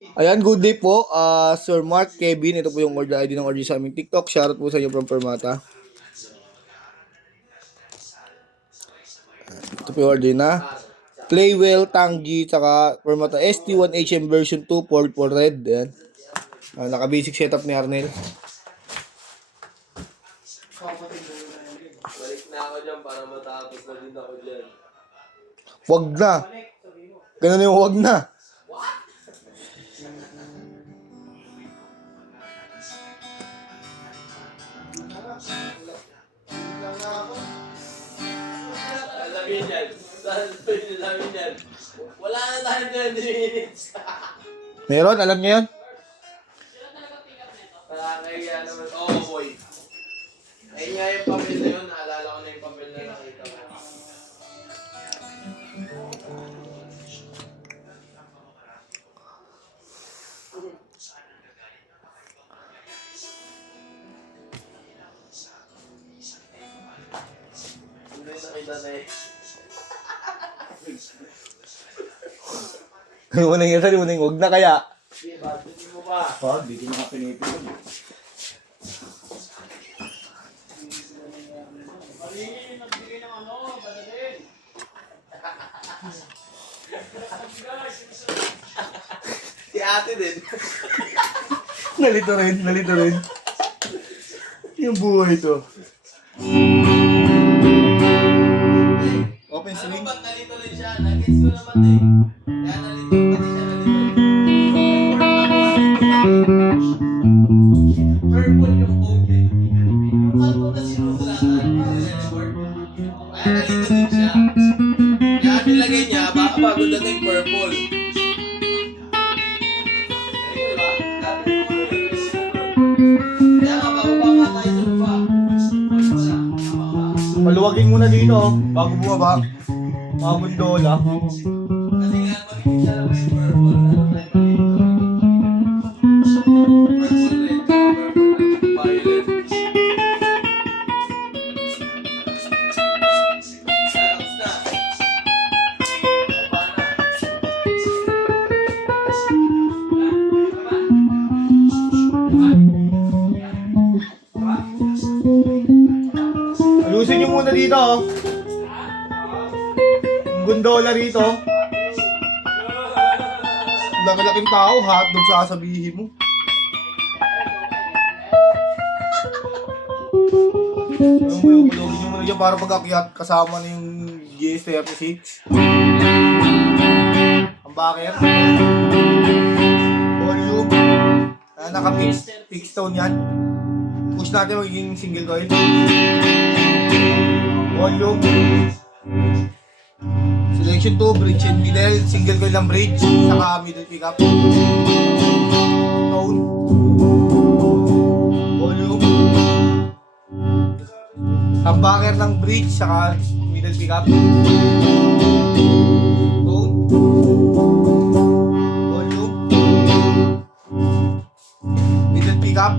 Ayan, good day po. Sir Mark, Kevin, ito po yung order ID ng order sa aming TikTok. Shoutout po sa inyo from Permata. Ito po yung order na. Playwell, Tangji, tsaka Permata ST1HM version 2, for red. Ayan. Naka-basic setup ni Arnel. Balik na ako dyan para matapos na din ako dyan. Wag na. Ganun yung wag na. Lalagyan dyan. Lalagyan dyan. Wala na tayo 20 minutes. Meron, alam niyo yun? Nakakaya naman. Oo, boy. Ayun nga yung papel na yun. Naalala ko na yung papel na nakita ko. Hindi nakita na eh. Yung unang yun, yung unang wag na kaya. Sige, bakit mo pa? Pa, di ko na pinipili. Si ate din. Nalito rin. Yung buhay to. Open Ano swing. ba't nalito rin siya? Nag-gets ko naman eh. Kaya nalito, pati siya nalito. Purple yung code eh. Yung kalbo na sinusulatan, report. Kaya nalito din siya. Kaya nilagay niya, baka bago dating purple. Nalito ba? Dapat yung ano eh. Kaya nga, bababa nga tayo sa baba. Paluwagin muna dito, bago bumaba. Mga bundola. Kasi nga, mag-isa naman yung purple. Ano tayo malito? Purple red, purple violet. Tapos na. Baba na. Alusin nyo muna dito, oh. Yung gondola rito. Laki-laking tao, hotdog sasabihin mo. Alam mo yung palugin nyo muna dyan para pag-akyat kasama na yung GS36. Ang bakit? Volume. Naka-fix tone yan. Push natin magiging single coil. Volume. Selection 2, bridge and middle. Single coil ng bridge. Saka middle pickup. Tone. Volume. Humbucker ng bridge. Saka middle pickup. Tone. Volume. Middle pickup.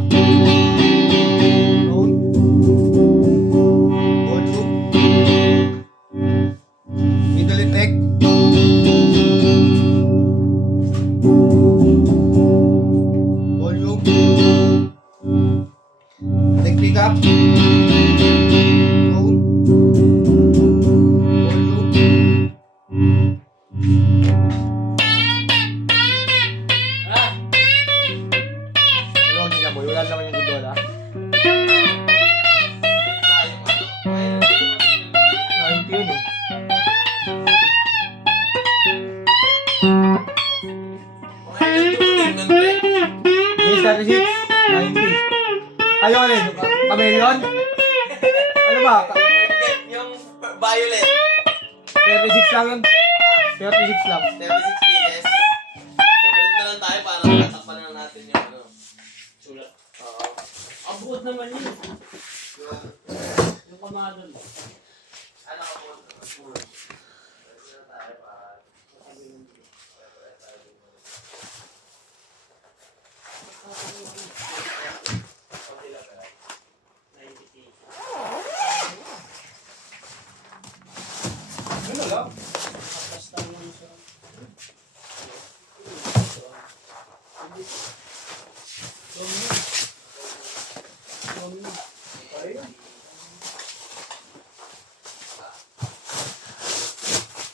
Tone. Volume. Middle neck. Volume. Neck pickup. Tone. Volume. Hello, hindi na boy. Wala naman yung gondola. Tayo, ano? 90 yun eh. Mga ilang nun, pre. GS36, 90. Ayaw ano yun? Chameleon? Ano ba? Yung violet. 36 lang yun. 36 lang. 36 pieces. Print na lang tayo para makatakpan na natin yung ano. Sulat. Oo. Ang buod naman yun. Yung kamadon. Ano ka po? Print na tayo para... Basta lang siya.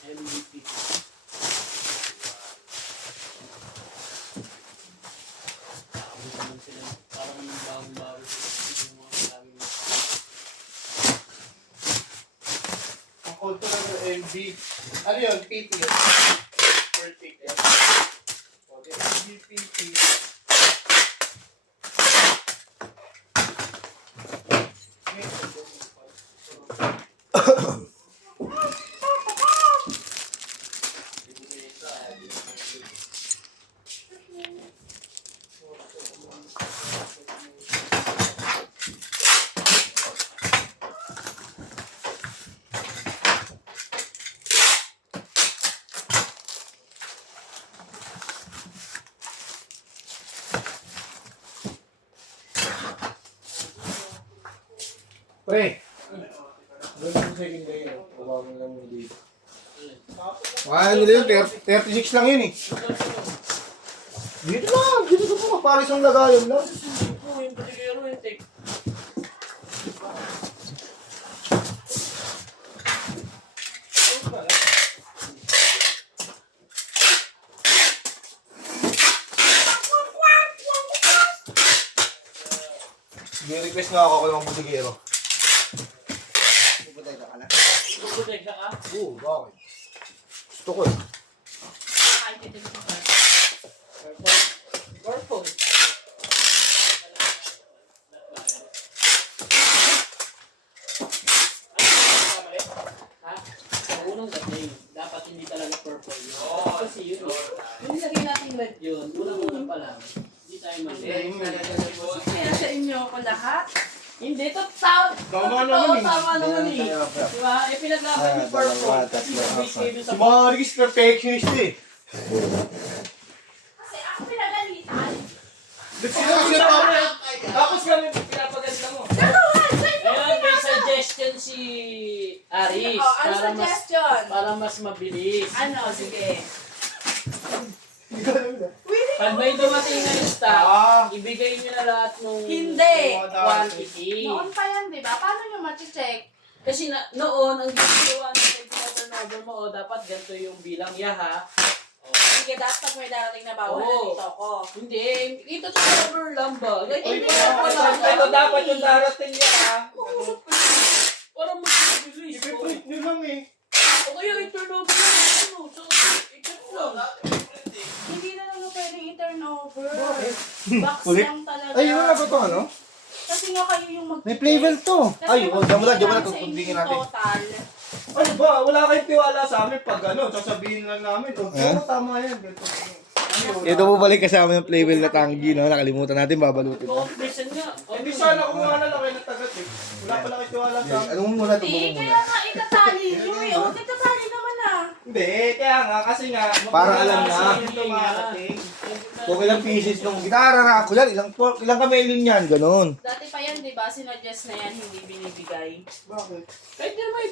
MVP. Sabi naman sila, parang yung bagong-bago yung mga laging Ang code ko lang ng MB. Ano yun? PT yun? Per tick yan. Okay, MB, PT. Pre, doon yung second day yun. Bumabang lang mo dito. Ano nila yun? 36 lang yun eh. Dito lang, dito ka po. Paris ang lagayan lang. yung patigero yung take. Request nga ako ng butigero. Bubutay ka ka? Oo, bakit? Gusto ko eh. Purple. Ha? Sa unang dating, dapat hindi talaga purple yun. Kasi yun, yung nilagay natin red yun, unang-unang pa lang. Hindi tayo mali. Kaya sa inyo ko lahat. Hindi, tama naman eh. Tama naman eh. Diba? Eh, pinaglaban yung purple. Kasi nag-base kayo dun sa Si Marikis perfectionist eh. Kasi ako pinagalitan. Tapos kami pinapaganda mo. Nakuhan! Sa inyo Ayun, may suggestion si Aris. Oh, ano suggestion? Para mas mabilis. Ano? Sige. Pag may dumating na yung stock, ibigay nyo na lahat nung Hindi. quantity. Noon pa yan, di ba? Paano nyo ma-check? Kasi noon, ang ginagawa natin sa turnover mo, dapat ganito yung bilang yaha. Sige, dapat pag may darating na bawal na dito ako. Hindi, ito turnover lang ba? Hindi, Ito dapat yung darating yaha. Para mas mabilis. I-print nyo lang eh. O kaya i-turnover lang. Ano? So, i-check lang. Hindi na lang pwedeng i-turn over. Box Kulit. lang talaga. Ay, yun na ba ito ano? Kasi nga kayo yung mag- May flavor to. Kasi Ay, oh, dyan mo lang, sa tutundingin inyong natin. Total. Ano ba? Wala kayong tiwala sa amin pag ano, sasabihin lang namin. Oh, Eh? tama yan. Ganito. Ito po balik kasama yung flavor na tanggi, no? Nakalimutan natin, babalutin. Competition nga. Hindi sana kumuha na lang kayo ng tagat eh. Wala pala kayong tiwala sa amin. Anong muna ito? Hindi, kaya nga itatali nyo eh. O, itatali naman ah. Hindi, kaya nga, kasi nga, Para alam na. Ito makarating. Kung ilang pieces ng gitara na ako yan, ilang kamelin yan, ganun. Dati pa yan, di ba? Sinuggest na yan, hindi binibigay. Bakit? Kahit naman,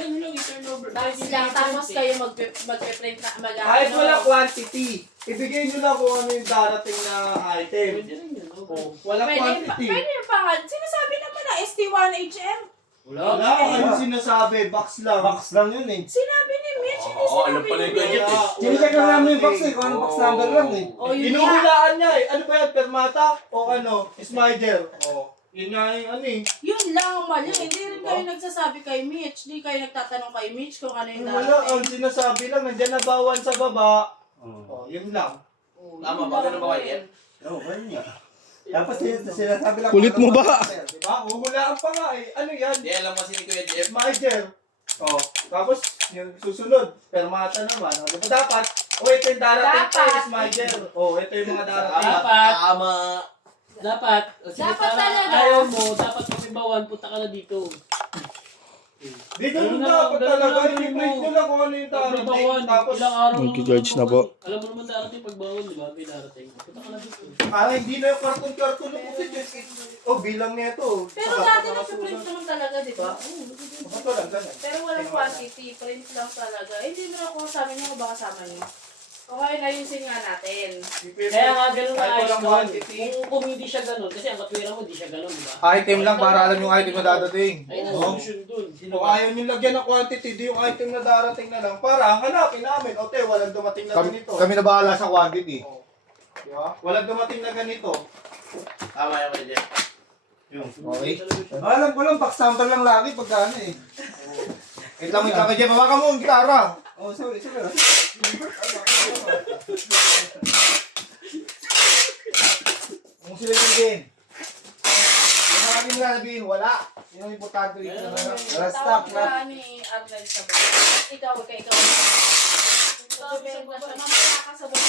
ano lang, i-turnover. Tapos kayo magpe-print na, Kahit wala quantity, ibigay nyo lang kung ano yung darating na item. Pwede rin yun. Oh, wala quantity. Pwede yung pangal. Sinasabi naman na ST1HM. Wala, ano sinasabi, box lang. Box lang yun eh. Sinabi ni Mitch, hindi Oo, sinabi alam pala ni yung Mitch. ganyan. Sinecheck lang namin yung box eh, kung ano box number lang eh. O, yun nga. Inuhulaan niya eh. Ano ba yan, permata? O ano, smider? O, yun nga yung ano eh. Yun lang ang mali. Hindi rin kayo nagsasabi kay Mitch. Hindi kayo nagtatanong kay Mitch kung ano yung Wala, ang sinasabi lang, nandiyan na bawan sa baba. O, yun lang. Tama ba? Ganun ba kayo? Oo, ganyan nga. Tapos sinasabi lang... Kulit mo ba? Diba? Huhulaan pa nga eh. Ano yan? Di alam kasi ni Kuya Jeff. Smider. O, tapos yung susunod, permata naman. O, diba dapat? O, ito yung darating Dapat. pa, smider. O, ito yung mga darating. Dapat. Tama. Dapat. O, sige, Dapat para talaga. Ayaw mo, dapat pakibawan, punta ka na dito. Di ganun Ganun dapat ganun talaga. lang, I-print ganun nyo lang kung ano yung darating. Pagbabawan, Tapos, ilang araw Thank you, naman George, na po. pagbabawan. Alam mo naman darating pagbawan, di ba? May darating. Punta ka na dito. hindi na yung karton-karton na kasi o, bilang nito. Pero dati nagpa-print naman talaga, di ba? Ba't walang ganun? Pero walang quantity. Print lang talaga. Eh, hindi na ako sabi niyo baka kasama niyo. Okay, ayusin nga natin. Kaya nga ganun Kahit na ayos walang doon. quantity. Kung hindi siya ganun, kasi ang katwira mo, hindi siya ganun, di ba? Item lang para alam yung item na dadating. Ayun ang solusyon dun. Kung ayaw nyo lagyan ng quantity, di yung item na darating na lang. Para hanapin namin. O te, walang dumating na ganito. Kami na bahala sa quantity. Di ba? Walang dumating na ganito. Tama yung kay Jeff. Yung. Okay. Alam ko lang, back sample lang lagi pagka ano eh. Wait lang ka dyan. Mawakan mo ang gitara. Oh, sorry. Kung sila yung din. Kung sabi nila sabihin, wala. Yun ang importante rin. Wala Tawag stock ka na. ano eh, Arnel sa baba. Ikaw. Sabihin na siya, mamaya ka sa baba.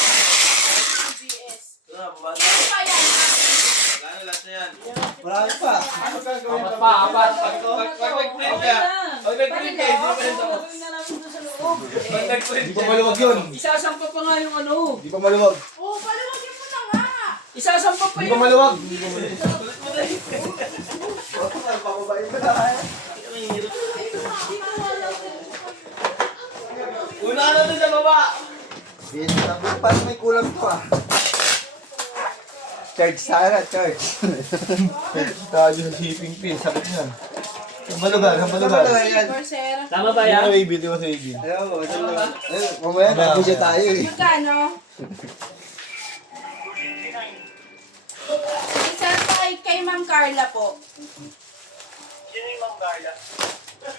GS. Ito na, baba na. Ano pa yan? Wala na lahat na yan. Wala pa. Ano ka gawin? Apat pa, apat. Pag nag-print ka, pag nag-print ka, hindi pa rin ito. Gawin na namin doon sa loob. Pag nag-print Di ka, pa maluwag yun. Isasampa pa nga yung ano. Di pa maluwag. Oo, palawagin mo na nga. Isasampa pa Di yung... pa maluwag. Pababain mo na kaya. una na doon sa baba. Sabi ko, paano may kulang to ah? Charge sana, charge. Tayo sa shipping fee. Sakit niyan. Ang balugan. Super sir. Tama ba Di yan? ba may bill? Di ba sa bill? Ayaw mo, mamaya nabusya tayo eh. Magkano? Isa kay Ma'am Carla po.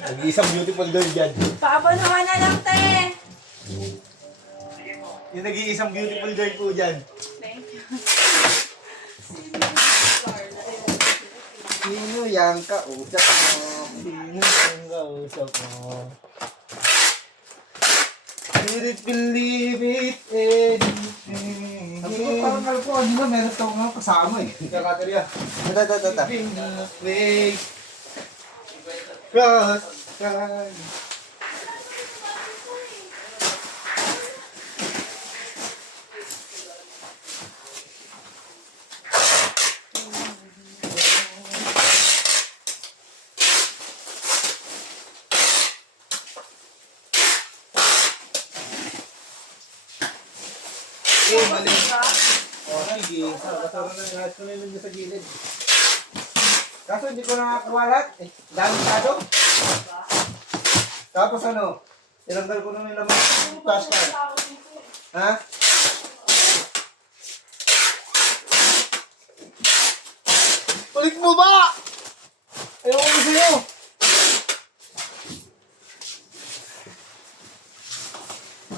Nag-iisang beautiful girl dyan. Paabunuhan na lang, te. Yung nag-iisang beautiful girl po dyan. Thank you. Sino yang kausap mo? Sino ang kausap mo? Didn't believe it anything. Sabi ko, parang alam ko, ano na, meron to nga kasama eh. Kakaterya. Ito. Living in a place. Cross time. Mali. Oh, sige. Kasama na lahat ko na yun sa gilid. Kaso hindi ko nakakuha lahat. Eh, dami masyado. Tapos ano, ilanggal ko na may laman. Taas ka. Ha? Ulit mo ba? Ayaw ko sa'yo.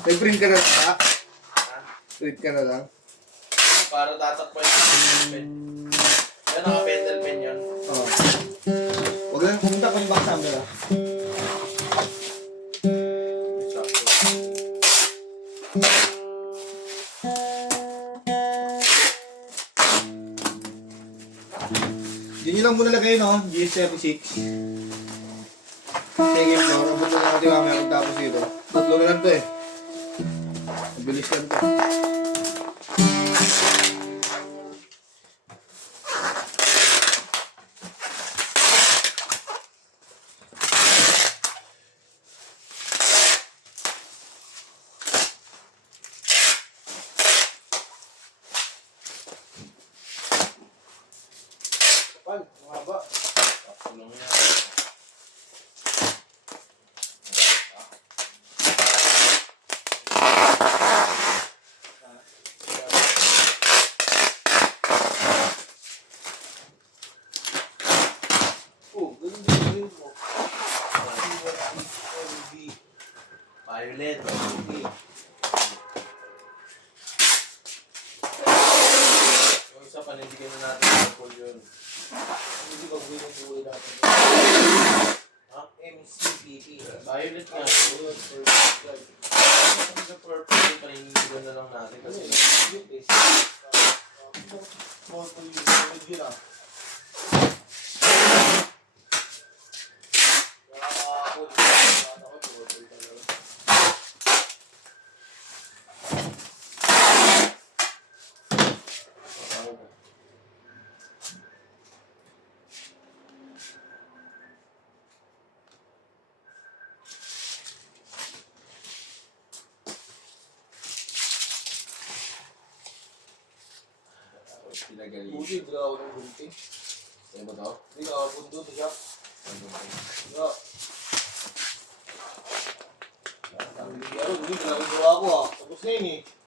Nag-print ka na ba? Print ka na lang. Para tatakpan yung pen. Yan ang pentel pen yun. Oo. Huwag lang pumunta pa yung back camera. Yun yun lang muna lagay, no? GS76. Second floor. Abot na natin mamaya magtapos dito. Tatlo na lang to eh. Mabilis lang to. Kapal, mahaba. Tulong yan. Oh, ganun din gawin mo. Violet. Yung isa panindigan na natin sa pool yun. Hindi ba gawin yung buhay natin? Ha? MCPP. Violet nga. Sa purple yung panindigan na lang natin kasi Small to use. Yun ah. Pinagaling. Buti, hindi ako ng gunting. Kaya mo to? Hindi ka ako pundo, siya. Nga. Hindi ako, hindi ako gawa ko ah. Tapos na yun eh.